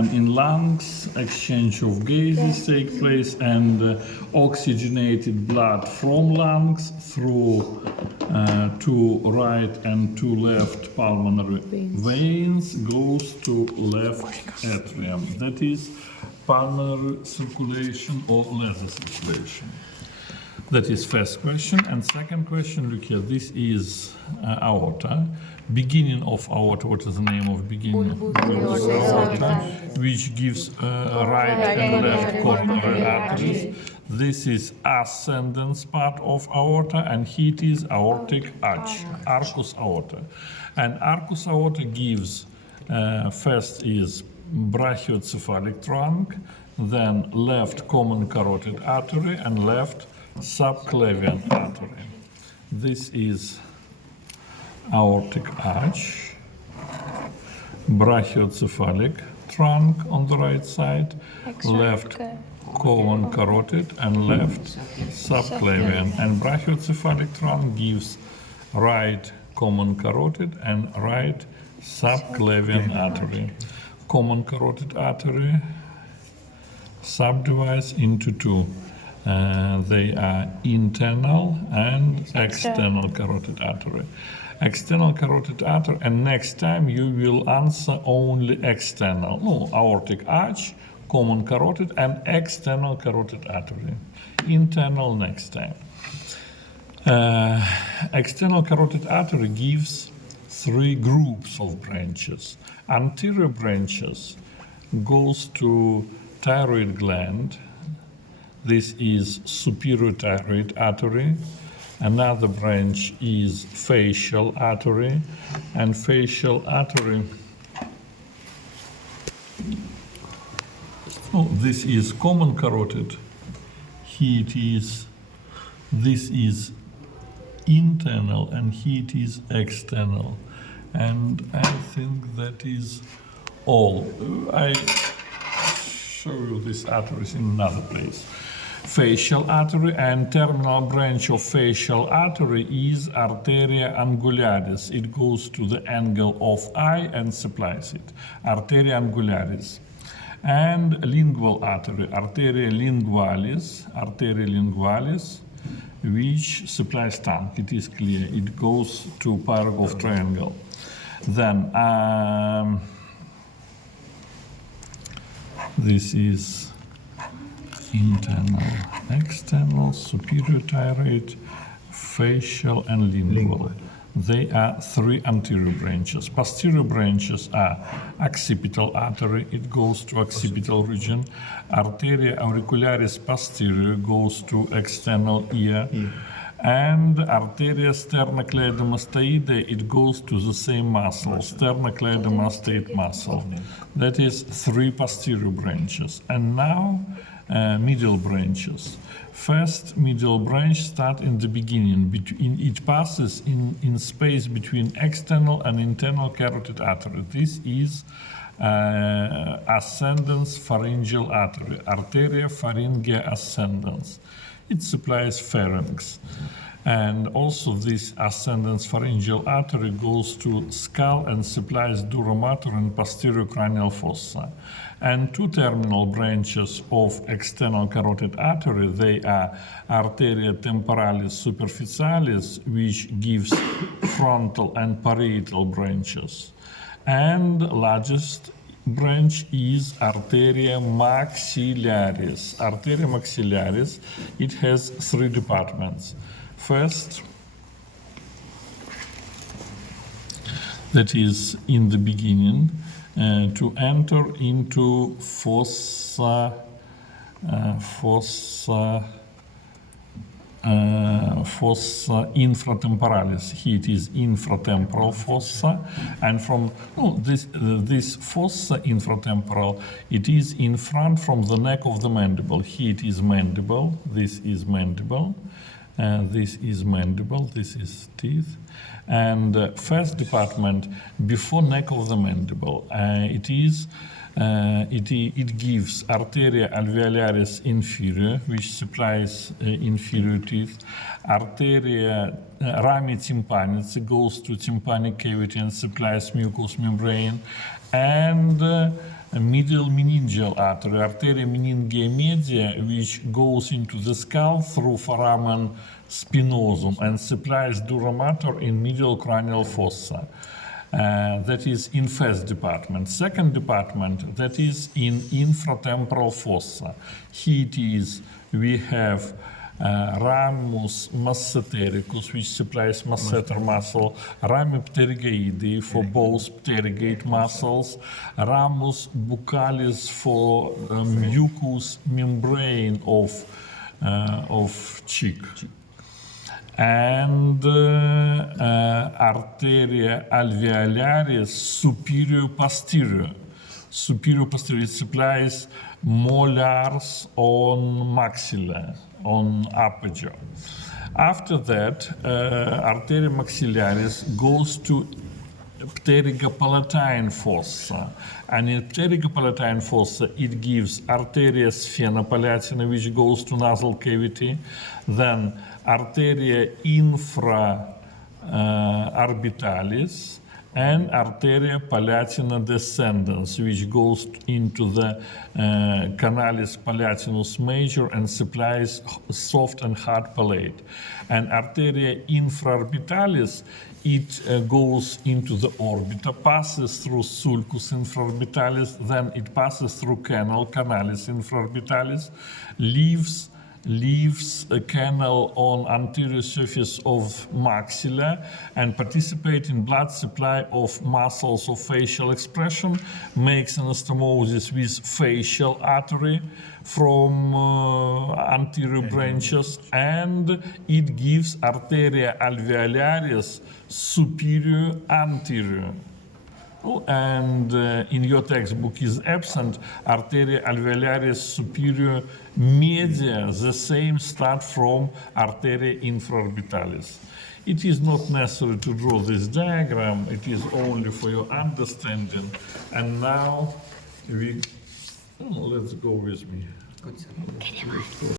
And in lungs, exchange of gases take place, and oxygenated blood from lungs through to right and to left pulmonary veins goes to left atrium. That is pulmonary circulation or leather circulation. That is first question. And second question, look here, this is aorta. Beginning of aorta, what is the name of beginning? Aorta, which gives right and left coronary arteries. This is ascendance part of aorta, and it is aortic arch, arcus aorta. And arcus aorta gives, first is brachiocephalic trunk, then left common carotid artery, and left subclavian artery. This is aortic arch, brachiocephalic trunk on the right side, left common carotid, and left subclavian. And brachiocephalic trunk gives right common carotid and right subclavian artery. Common carotid artery subdivides into two. They are internal and external carotid artery. External carotid artery, and next time you will answer only external. No, aortic arch, common carotid, and external carotid artery. Internal next time. External carotid artery gives three groups of branches. Anterior branches goes to thyroid gland. This is superior thyroid artery. Another branch is facial artery, and facial artery, this is common carotid. Here it is, this is internal, and here it is external. And I think that is all. I show you these arteries in another place. Facial artery, and terminal branch of facial artery is arteria angularis. It goes to the angle of eye and supplies it. Arteria angularis. And lingual artery, arteria lingualis, which supplies tongue. It is clear. It goes to Pyrgov triangle. Then this is internal, external, superior thyroid, facial, and lingual. They are three anterior branches. Posterior branches are occipital artery, it goes to occipital region. Arteria auricularis posterior goes to external ear. And arteria sternocleidomastoidea, it goes to the same muscle, sternocleidomastoid muscle. That is three posterior branches. And now medial branches. First medial branch start in the beginning. It passes in space between external and internal carotid artery. This is ascendens pharyngeal artery, arteria pharyngea ascendens. It supplies pharynx. And also this ascendens pharyngeal artery goes to skull and supplies dura mater and posterior cranial fossa. And two terminal branches of external carotid artery, they are arteria temporalis superficialis, which gives frontal and parietal branches. And largest branch is arteria maxillaris. Arteria maxillaris, it has three departments. First, that is in the beginning, to enter into fossa infratemporalis. Here it is infratemporal fossa, and from this fossa infratemporal, it is in front from the neck of the mandible. Here it is mandible. This is mandible. This is mandible. This is teeth. And first department before neck of the mandible. It gives arteria alveolaris inferior, which supplies inferior teeth. Arteria rami tympanis goes to tympanic cavity and supplies mucous membrane. And a middle meningeal artery, arteria meningeal media, which goes into the skull through foramen spinosum and supplies dura mater in medial cranial fossa. That is in first department. Second department, that is in infratemporal fossa. Here it is, we have ramus massetericus, which supplies masseter muscle, rami pterygoideae for both pterygate muscles, ramus buccalis for mucous membrane of cheek. And arteria alveolaris superior posterior. Superior posterior, it supplies molars on maxilla, on upper jaw. After that, arteria maxillaris goes to pterygopalatine fossa, and in pterygopalatine fossa it gives arteria sphenopalatina, which goes to nasal cavity, then arteria infraorbitalis, and arteria palatina descendens, which goes into the canalis palatinus major and supplies soft and hard palate. And arteria infraorbitalis, it goes into the orbita, passes through sulcus infraorbitalis, then it passes through canal, canalis infraorbitalis, leaves a canal on anterior surface of maxilla and participate in blood supply of muscles of facial expression, makes anastomosis with facial artery from anterior branches, and it gives arteria alveolaris superior anterior. And in your textbook is absent arteria alveolaris superior media, the same start from arteria infraorbitalis. It is not necessary to draw this diagram, it is only for your understanding. And now let's go with me.